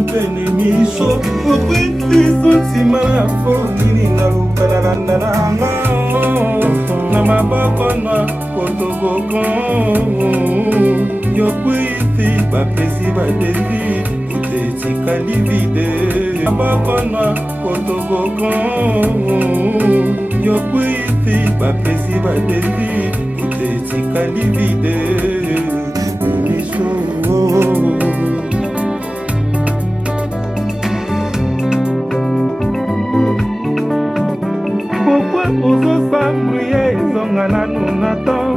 pene miso okwiti sontima na fonini na lukalanda nanga na maboko na kotoboko yokwiti bapesi badevi utetikali vide maboko na kotoboko yokwiti bapesi badevi utetikali vide miso. Pourquoi oser s'embrouiller, ils ont gagné nous attend.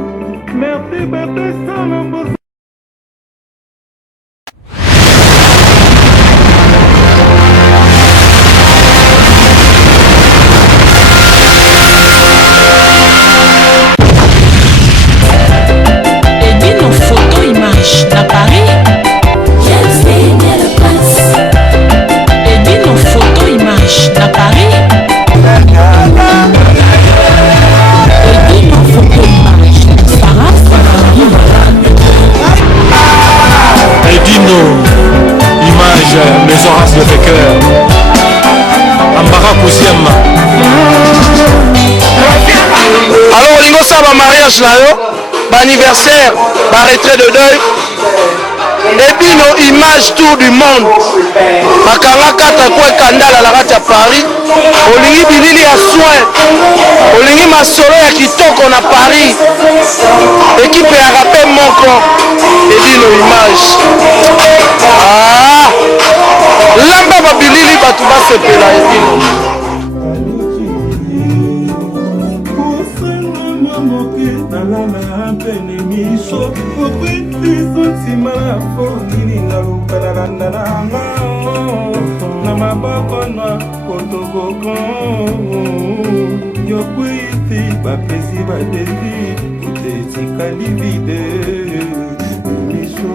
Merci bébé sans l'embauche. Les Horaces de Fecker Ambara Kousiama. Alors olingo saba mariage na yo ba anniversaire ba retrait de deuil ebino image tour du monde bakanga kata kwa kandala la kati ya Paris olingi bilili ya soin olingi masolo ya kitoko na Paris équipe ya rapé moko ebino image lamba babilili batu basepela ebino pene miso okwiti sontima na fonini na lukalanda nanga na maboko na kotoboko yokwiti bapesi badevi utetikali vide miso.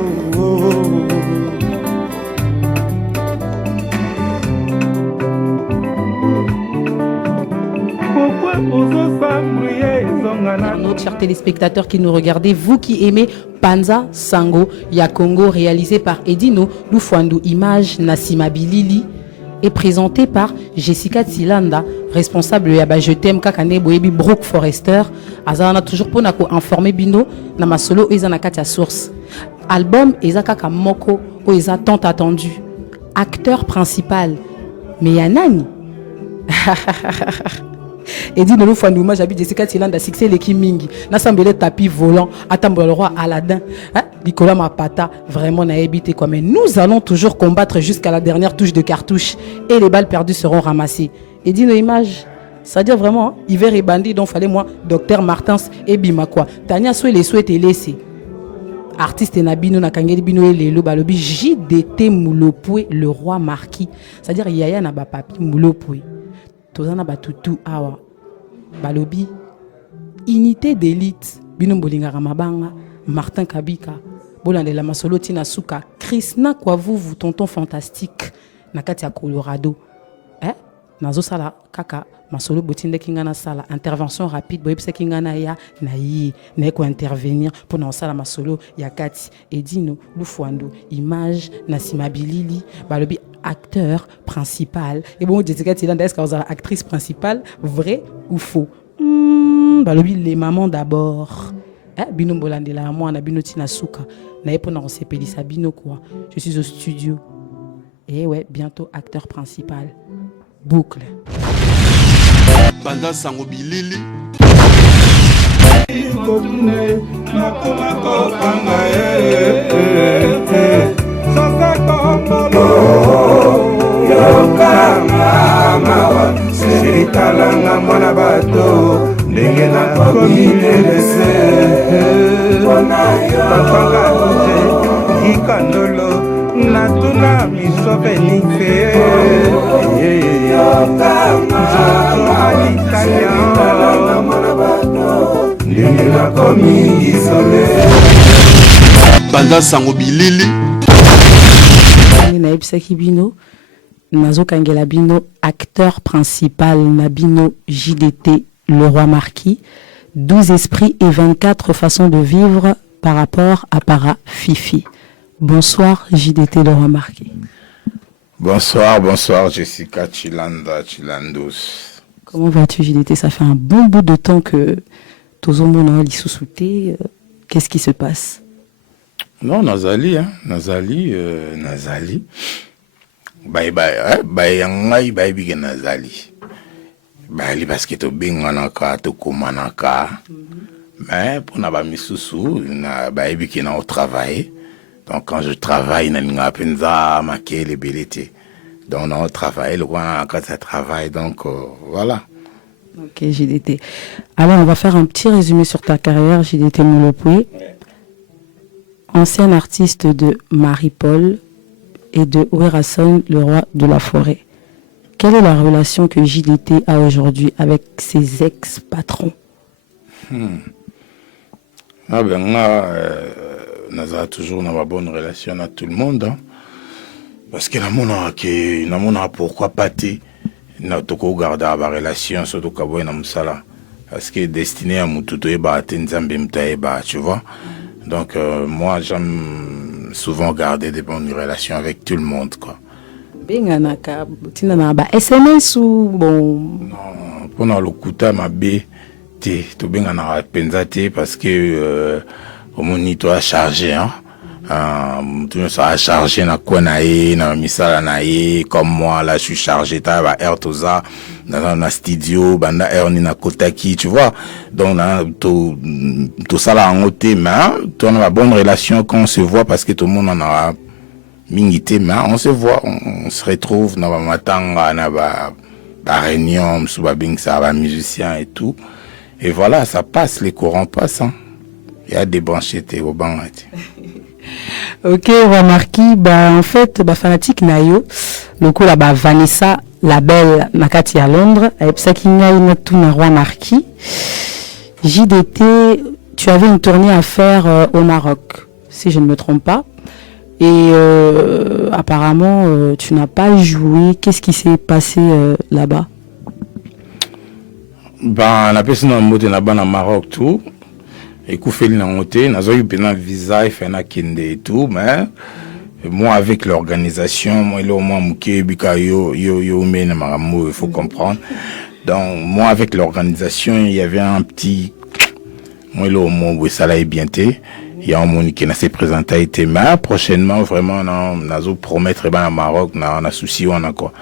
Notre chers téléspectateurs qui nous regardez, vous qui aimez Panza Sango ya Congo, réalisé par Edino Lufwandu, image Nassima Bilili, et présenté par Jessica Tsilanda, responsable ya Je t'aime kakane boyebi Brooke Forrester. Azana toujours pour nako informer bino na masolo ezana katia source. Album ezaka moko o eza tant attendu. Acteur principal. Mais yanani Edi Nolo Fandouma, j'habite Jessica Tsilanda, succès l'équipe Mingi. N'assemblé tapis volant, attendre le roi Aladdin, Nicolas Mapata, vraiment n'a habité quoi. Mais nous allons toujours combattre jusqu'à la dernière touche de cartouche et les balles perdues seront ramassées. Edi nos images, c'est-à-dire vraiment, hiver et bandit, donc fallait moi, docteur Martins et Bimakwa. Tania Soué les souhaites et laissés. Artiste Nabino Nakangeli Bino et Lelo Balobi, JDT Moulopoué, le roi marquis. C'est-à-dire Yaya Nabapapi Moulopoué. Tozana batutu awa balobi unité d'élite bino bolinga ramabanga Martin Kabika bolande la masolo tina suka Chris na kwa vous tonton fantastique nakati ya Colorado nazo sala kaka masolo botinde kingana sala intervention rapide boyebisa kingana ya na yi na ko intervenir pour na sala masolo ya kati Edino Lufwandu image na simabilili balobi acteur principal et bon Jessica Tsilanda est-ce que vous avez actrice principale vrai ou faux balobi les mamans d'abord bino bolande la moi na bino tina suka na epo na sepelisa bino quoi je suis au studio et ouais bientôt acteur principal boucle Banda Sango Bilili Siritalanga mwana bato ndenge na komilelese papanga te ikandolo natuna miso benife ndenge na komi isole Banda Sango Bilili naebisaki bino nazo kangela bino acteur principal Nabino JDT le roi marquis 12 esprits et 24 façons de vivre par rapport à Para Fifi. Bonsoir JDT le roi marquis. Bonsoir Jessica Chilandos. Comment vas-tu, JDT? Ça fait un bon bout de temps que tout le monde est sous-souté. Qu'est-ce qui se passe? Non, Nazali. Bye, yangai, bige Nazali. Bye, parce que to binganaka, to kumanaka. Mais pour n'a pas mis sous, na bye qui n'a au travail. Donc quand je travaille, na linga penza maquer les belletés. Donc on travaille, le roi quand ça travaille, donc voilà. Ok, JDT. Alors on va faire un petit résumé sur ta carrière, JDT Molopoué. Ancien artiste de Marie-Paul et de Ouerason, le roi de la forêt. Quelle est la relation que JDT a aujourd'hui avec ses ex-patrons? Ah ben là, nous avons toujours une bonne relation avec tout le monde. Hein? Parce que nous avons pourquoi pas nous avons gardé la relation surtout quand nous avons parce que destiné à nous tout tu vois. Donc moi j'aime souvent garder des bonnes relations avec tout le monde quoi. SMS ou bon? Non, pour nous le coup ma bé tu bien na penza parce que au monito a chargé hein. Tout ça a chargé na quoi na misala na comme moi là je suis chargé ta ba air toza dans un studio banda air ni na kotaki tu vois donc tout ça là en côté mais tu as une bonne relation quand on se voit parce que tout le monde en a mingité mais on se voit on se retrouve na ba matanga na ba réunion sous ba bing ça ba musicien et tout et voilà ça passe les courants passent hein. Il y a des branchetés au banc. Ok, roi Marquis, en fait, fanatique nayo, le coup là, Vanessa, la belle, nakati à Londres, et puis ça qui n'a eu tout na roi Marquis. JDT, tu avais une tournée à faire au Maroc, si je ne me trompe pas. Et apparemment, tu n'as pas joué. Qu'est-ce qui s'est passé là-bas? On a passé dans le mot là-bas au Maroc tout. Et qu'on fait un visa et fait un kinde et tout, mais moi avec l'organisation, moi là au moins il faut comprendre. Donc moi avec l'organisation, il y avait un petit, moi là au moins ça l'a bien été. Il y a un monde qui n'a s'est présenté été, mais prochainement vraiment on a promettre ben au Maroc, on a souci on a quoi.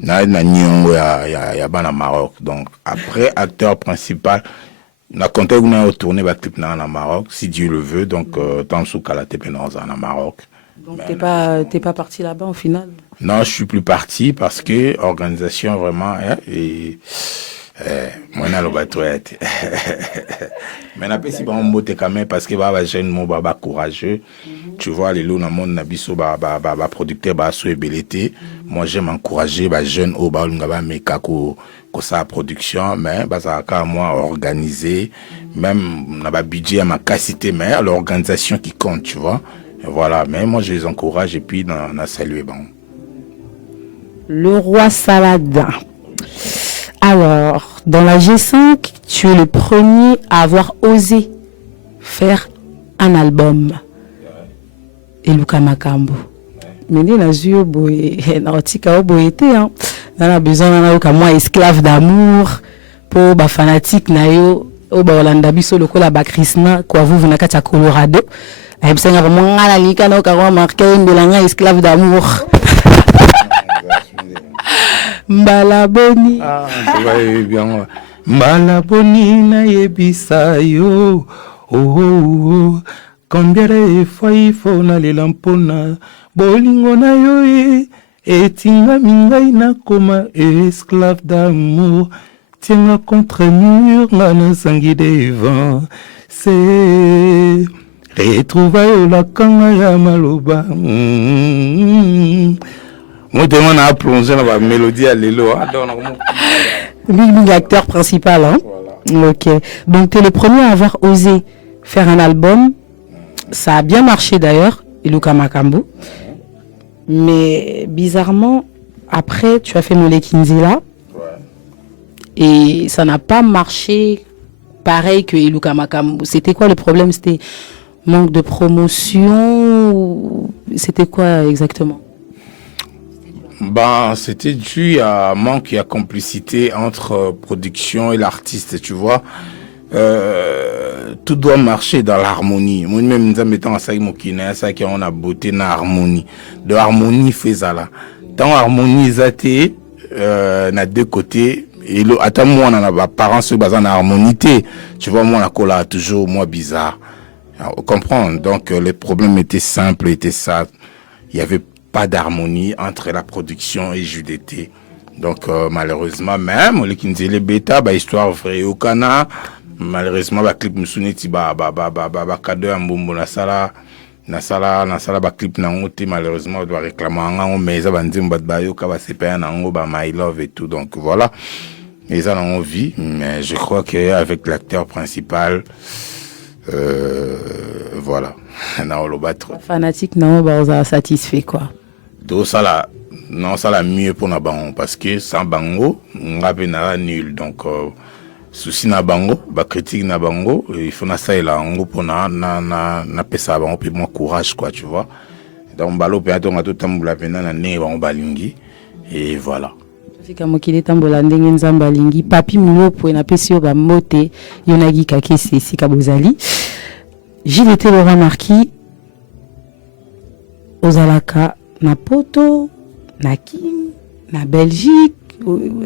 Na nyongo ya ben au Maroc. Donc après acteur principal. On a compté qu'on a retourné dans le Maroc, si Dieu le veut, donc tant sous qu'à la dans le Maroc. Donc t'es pas parti là-bas au final? Non, je suis plus parti parce que organisation vraiment moi na le bateau mais n'a pas si bon mot quand même parce que jeune mo courageux. Tu vois les loups dans monde na biso producteur so belleté. Moi j'aime encourager jeune au ngaba meka ko sa production mais ça à moi organiser même na budget à ma capacité mais l'organisation qui compte tu vois. Et voilà, mais moi je les encourage et puis on a salué bon. Le roi Saladin. Alors, dans la G5, tu es le premier à avoir osé faire un album. Et Luka Makambo. Mais il y a eu un besoin moi esclave d'amour pour les fanatiques nayo au Holanda biso lokola ba Krishna kwa vous na kati Colorado. Ay bisenga vraiment ngala lika na ka marqué mbelanga esclave d'amour. Mbalaboni bien Mbalaboni na yebisa yo oh combien de fois il faut na le lampona bolingo na yo etinga mingai na koma esclave d'amour tiens contre mur na sangi devant c'est retrouvailles la kanga ya maloba moi, on a plongé dans la mélodie à l'élo. Lui, l'acteur principal. Hein? Voilà. Ok. Donc, tu es le premier à avoir osé faire un album. Ça a bien marché d'ailleurs, Luka Makambo. Mais bizarrement, après, tu as fait Mole Kinzila. Ouais. Et ça n'a pas marché pareil que Luka Makambo. C'était quoi le problème? C'était manque de promotion ou c'était quoi exactement? Ben, c'était dû à manque et à complicité entre production et l'artiste, tu vois. Tout doit marcher dans l'harmonie. Moi-même, nous mettons à ça, ça qui on a beauté dans l'harmonie. De harmonie, fait ça là. Dans harmonie, zaté, na deux côtés. Et le, attends, moi, on a pas parents se basant dans l'harmonité. Tu vois, moi, la cola toujours, moi, bizarre. On comprend. Donc, les problèmes étaient simples, étaient ça. Il y avait pas d'harmonie entre la production et JDT. Donc, malheureusement, même, les Kinzele Beta, bah, histoire vraie au Cana, malheureusement, bah, clip Mousouneti, bah, cadeau en bombo, la sala, bah, clip nangote, malheureusement, on doit réclamer en mais ça, bah, ndim, bah, yo, kaba, c'est pas un bah, my love et tout. Donc, voilà. Et ça, on vit, mais je crois qu'avec l'acteur principal, voilà. Fanatique, non, bah, on a satisfait, quoi. Donc, ça, là, non, ça, la mieux pour na bango, parce que sans bango, on a nul. Donc, souci na bango, bah, critique na bango, il faut na ça et là, on pour na pesa bango, puis moi, courage, quoi, tu vois. Donc, balo, puis on a tout le temps, la peine, na ne, on balingi, et voilà. Kama kile tambola ndenge nzamba lingi papi mulopo na pesi yo ba mote yonagi kakese sika bozali JDT Laurent Marquis ozalaka na poto na Kin na Belgique.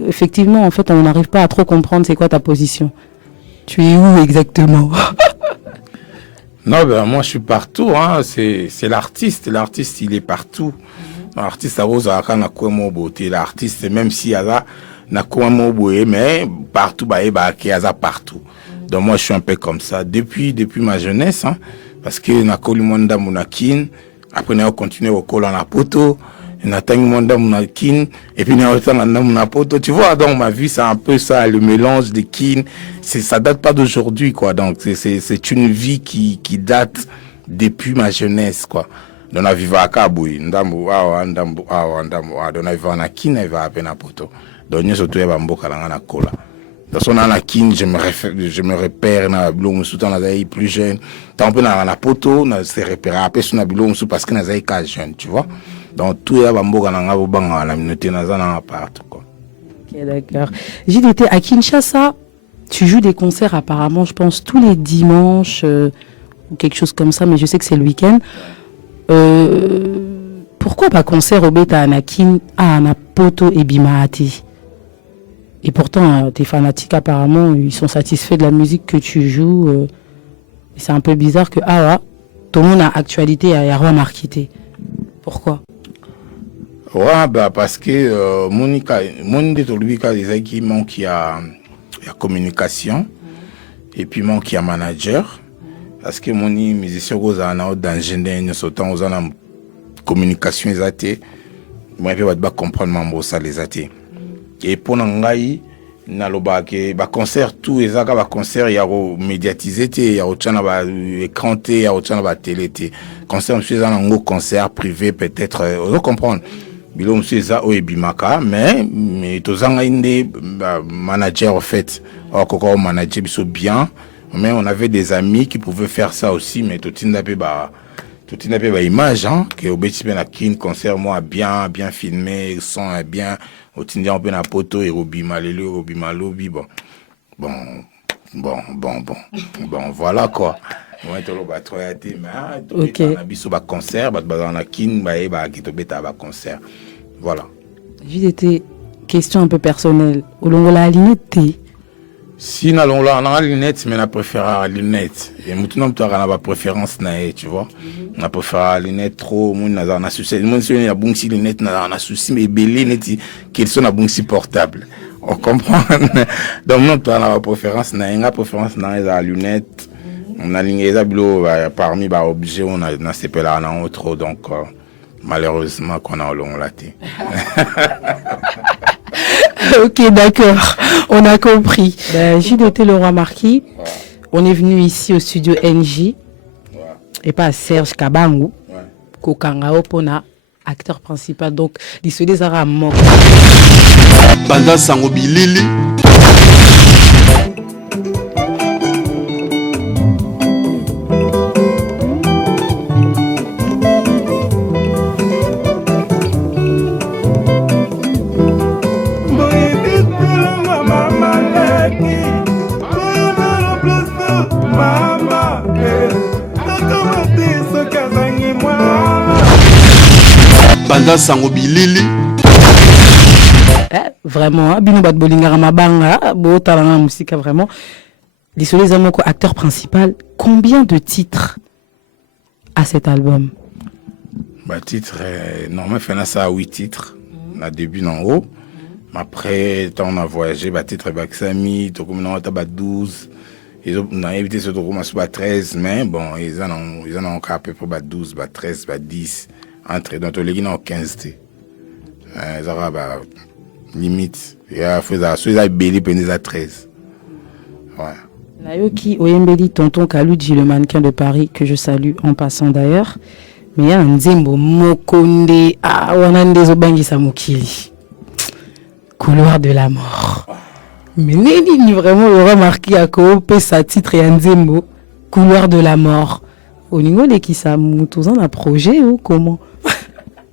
Effectivement, en fait, on n'arrive pas à trop comprendre c'est quoi ta position. Tu es où exactement? Non, ben moi je suis partout, hein. C'est l'artiste, il est partout. L'artiste a rose à na quoi mo beauté, l'artiste même si a na quoi mo beauté, mais partout bah a partout. Donc moi je suis un peu comme ça depuis ma jeunesse, hein, parce que na kolimonda munakin, après on continue au col en poto, na tangi monda munakin et puis na autant na poto, tu vois. Donc ma vie c'est un peu ça, le mélange de kin, ça date pas d'aujourd'hui quoi. Donc c'est une vie qui date depuis ma jeunesse quoi. Donc on vivre à Kaboui, ndambu donc on vivre na kin, on va à poto. Donc nous surtout ya mboka na kola. Dans son anakin, je me repère na bilongo sous dans les plus jeunes. Tant peu na poto, na se repérer après sur na bilongo sous parce que na ka jeune, tu vois. Donc tout ya bamboka na ngabo banga la minute na zana partout quoi. OK, d'accord. JDT à Kinshasa, tu joues des concerts apparemment, je pense tous les dimanches ou quelque chose comme ça, mais je sais que c'est le week-end. Pourquoi pas concert au Beta Anakin à Anapoto et Bimaati? Et pourtant, tes fanatiques, apparemment, ils sont satisfaits de la musique que tu joues. C'est un peu bizarre que, tout le monde a actualité à Yarwa Marquité. Pourquoi? Ouais, bah, parce que, mon qui manque, il y a communication, et puis manque, il y a manager. Parce que mon musicien, dans l'ingénieur, sautant aux en communication, ils étaient, moi, je ne vais pas comprendre, mon ça les athées. Et pour ngai na loba ke ba concert tout ezaka ba concert ya ro médiatiser te ya otana ba écran te ya otana ba télé te concert monsieur za ngo concert privé peut-être on comprendre bilo monsieur za o ebimaka mais tozanga inde manager en fait koko manager biso bien mais on avait des amis qui pouvaient faire ça aussi mais tout n'a pas image hein que obeti ben na kin concert moi bien filmé son bien au Tindia on peut na poto et Robima lobby bon voilà quoi moi to lo ba troyate mais OK na biso ba concert ba na kin ba ki to beta ba concert voilà. JDT question un peu personnelle olongo la lunette si na longo la lunette mais na préfère lunette et maintenant tu as na préférence na tu vois na préfère lunette trop mon na souci mon si na bon si lunette na souci mais belé net qu'ils sont na bon si portable on comprend donc non tu as la préférence na la lunette on a ligné ça bilo parmi ba objet on a na c'est là na autre donc malheureusement qu'on a long laté. OK, d'accord. On a compris. JDT Laurent Marquis, on est venu ici au studio NJ et pas à Serge Kabangu. Kokanga Opona, acteur principal. Donc, l'issue Zara Mok. Banda Sangobi Lili. banda sango bilili. Vraiment, bino bat bolingara mabanga, bo talanga musique vraiment. Désolé Zamoko, acteur principal, combien de titres à cet album? Bah titre, normalement fait ça à 8 titres, na début en haut. Après, quand on a voyagé, bah titre Baksami, tout comme on a 12. Ils ont évité ce truc commence à 13, mais bon, ils en ont encore à peu près 12, 13, 10 entre donc les gens ont 15 t. Ils ont limite, il y a fait belé pendant à 13. Ouais. Nayoki Oyembeli tonton Kaludji le mannequin de Paris que je salue en passant d'ailleurs. Mais il y a un Nzembo Mokonde Wanande Zobangi Samukili. Couloir de la mort. Mais Néni vraiment le remarqué à coopé sa titre et Nzembo Couloir de la mort. Au niveau de qui ça moutousan un projet ou comment?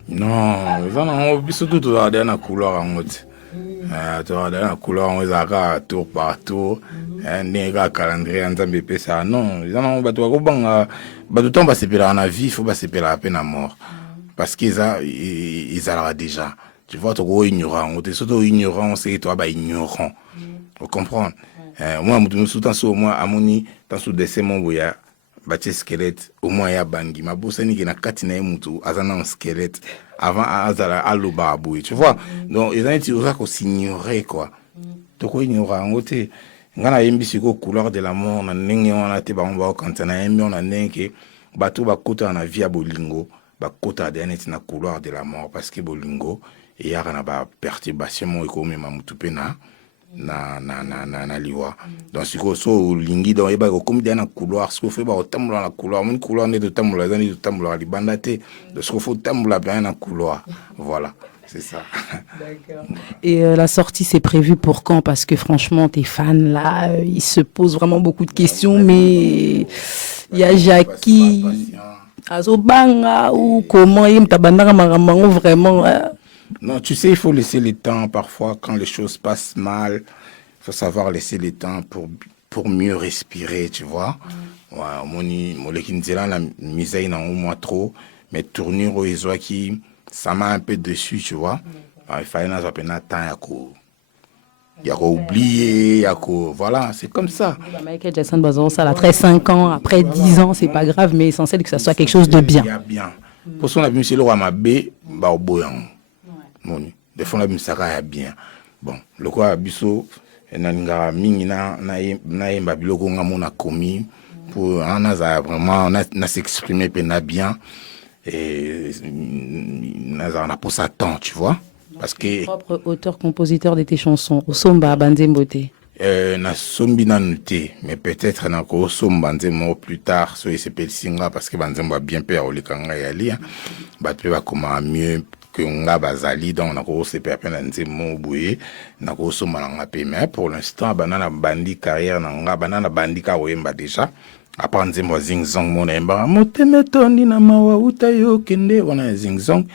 Non, ils ont surtout tout dans la couloir en mode. Tu as dans la couloir on les tour par tour. Un calendrier en Zambie ça non, ils ont battu au bang. Tout temps va se perdre en vie, il faut pas se perdre à peine à mort. Parce qu'ils ont déjà. Tu vois, tu es ignorant. Tu es surtout ignorant, c'est toi, ignorant. Vous comprenez? Moi, je suis tout moi, à mon nid, dans ce dessin, mon boya, bâti squelette, au moins, il y a bangi. Ma bosse, il y a katina et moutou, azana un squelette, avant, azala, aloba, aboué. Tu vois? Donc, ils ont été aussi s'ignorer, quoi. Tu es ignorant. Ngana yembi siko couleur de la mort, na nenge on a te ba on va quand on a yembi on a nenge, bateau ba kota na via bolingo, ba kota de na couleur de la mort parce que bolingo et ya na ba perturbation mo ko me mamutupe na liwa. Donc siko so lingi donc e ba ko comme na couloir, ce qu'on fait ba otamula na couloir, mon couloir ne de tamula zani de tamula libandate, de ce qu'on faut tamula bien na couloir. Voilà. C'est ça. D'accord. Et la sortie, c'est prévu pour quand? Parce que franchement, tes fans, là, ils se posent vraiment beaucoup de questions, mais il y a Jackie, Azobanga, ou comment, vraiment. Non, tu sais, il faut laisser le temps. Parfois, quand les choses passent mal, il faut savoir laisser le temps pour mieux respirer, tu vois. Ouais, mon équipe, la misère, n'a au moins trop, mais tournure aux qui ça m'a un peu déçu, tu vois. Il fallait un temps, il y a oublié, voilà, c'est comme ça. Michael Jackson, ça a 13-5 ans, après 10 ans, c'est pas grave, mais essentiel que ça soit quelque chose de bien. Bien. Pour ça, on a vu le roi Mabé, au boyan. Des fois, on a vu ça bien. Bon, le roi Abisso, n'a commis pour vraiment, on a s'exprimer bien. Et on a pour ça temps, tu vois. Parce que propre auteur-compositeur de tes chansons, Osomba Banzembote. Na sombi na noté, mais peut-être na ko somba Banzembo plus tard, so il s'appelle Singa parce que Banzembo a bien peur au likanga yali. Ba peut va comment mieux que nga bazali donc na ko se pepe na Nzembo boué, na ko somba na ngapé mais pour l'instant banana bandi carrière na nga banana bandi ka oyemba déjà. Après Nzembo zingzong mon emba moteme tondi na mawa utayo kende wana zingzong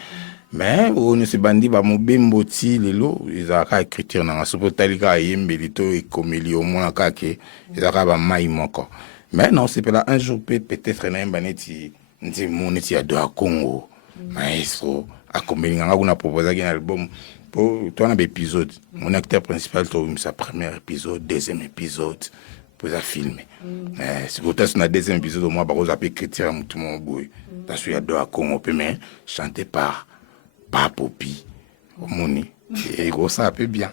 mais on se bandi ba mobembo ti lelo izaka écriture na sopotalika yembelito et komeli au moins kake izaka ba mai moko mais non c'est pas un jour peut-être na embaneti Nzembo neti ya do Congo maestro akomeli nga kuna proposer un album pour toi un épisode mon acteur principal to sa premier épisode deuxième épisode pour ça filmer. C'est pour ça que dans le deuxième épisode, moi, je vais écrire à tout le monde. Parce qu'il y a deux à Congo, mais chanté par Popi, Moni. Et ça peut bien.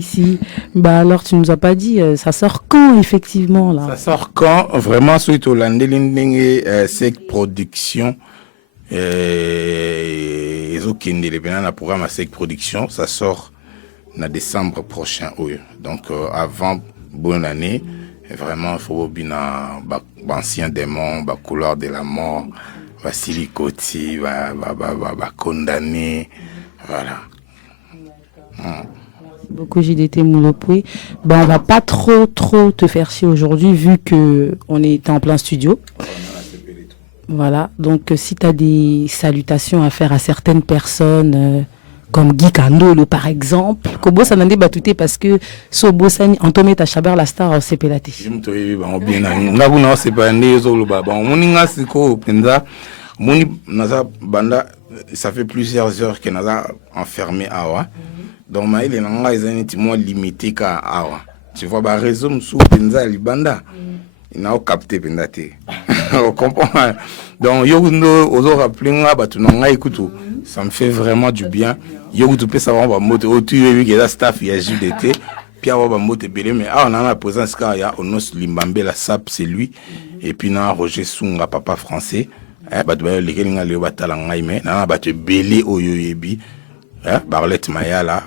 Si. Bah alors, tu nous as pas dit, ça sort quand, effectivement, là? Ça sort quand? Vraiment, suite au Landing Sec Production. Les autres le programme à Sec Production, ça sort en décembre prochain. Donc, avant bonne année. Et vraiment, il faut bien ancien démon, couleur de la mort, silicoti, condamné. Voilà. Beaucoup JDT Moulopoui. Bon, on va pas trop te faire chier aujourd'hui vu que on est en plein studio. Voilà. Donc, si tu as des salutations à faire à certaines personnes, comme Guy Kandolo par exemple, Kobo Sanande Batouté parce que Sobo Sani Antomé Tachaber la star c'est pélaté. Je me trouve bien nga kuna c'est pas né zo lo baba. Moni nga siko penza moni naza banda ça fait plusieurs heures que nous avons enfermé Awa. Donc, il est moins limité qu'à Awa. Tu vois, bah, réseau sous Penza Libanda. Il n'a pas capté Pendate. On comprend. Donc, ça me fait vraiment du bien. Tu peux savoir, tu es là, staff, il y a JDT. Puis, mais on a la présence, il y a Onos Limbambe, la SAP, c'est lui. Et puis, il y a Roger Sunga, papa français. Barlette Mayala.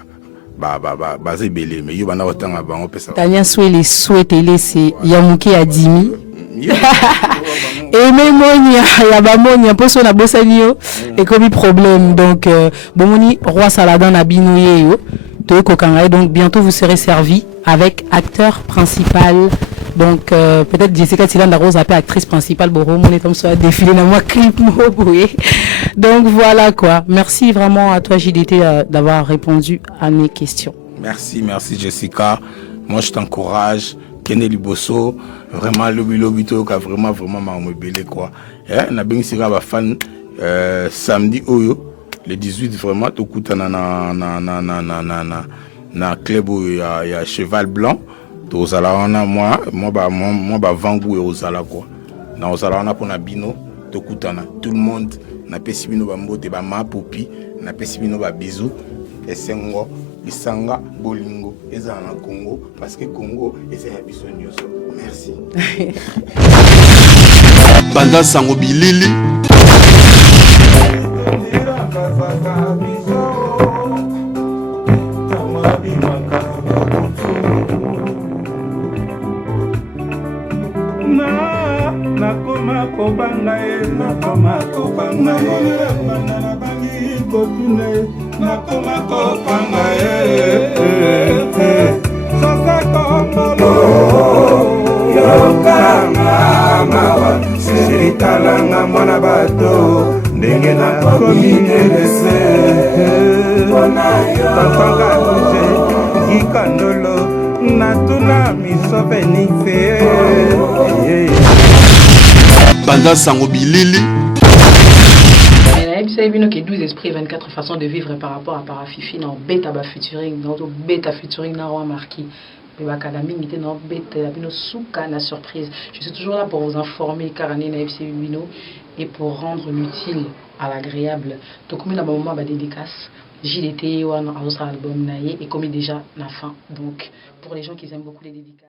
Basé belé mais yo bana otanga bango pesa Tania Swele souhaitele c'est Yamuki Adimi et même monia ya ba monia poso na bosanio et comme problème donc bomoni roi Saladin na bino yeyo to kokanga donc bientôt vous serez servi avec acteur principal. Donc peut-être Jessica Tilanda Rose appelle actrice principale Boro mon comme ça défilé dans moi clip moboué. Donc voilà quoi. Merci vraiment à toi JDT d'avoir répondu à mes questions. Merci Jessica. Moi je t'encourage. Kene Liboso, vraiment lobito ka vraiment m'a belé quoi. Na bien sira ba fan samedi oyo le 18 vraiment to kutana na club ya Cheval Blanc. Tozala wana moi ba vangu et ozala quoi. Na ozala wana pona bino to kutana tout le monde na pesi bino ba mbote ba mapopi na pesi bino ba bisou esengo isanga bolingo ezala na Congo parce que Congo ezala biso nyonso. Merci. Banda sango bilili nakoma kobanga nakoma kobanga nabangi kotuna nakoma kobanga sasa komolo yokanga mawa siritalanga mwana bato ndenge nakomi elese tatanga tuje ikandolo natuna miso benife Banda sango bilili. C'est bien que 12 esprits 24 façons de vivre par rapport à Parafifi dans bêta featuring dans bêta featuring na roi marquis bakadami était dans bêta bino souka na surprise. Je suis toujours là pour vous informer car année na FC Bino et pour rendre l'utile à l'agréable. Donc comme na moment ba dédicace JDT ou un autre album naé et comme déjà na fin. Donc pour les gens qui aiment beaucoup les dédicaces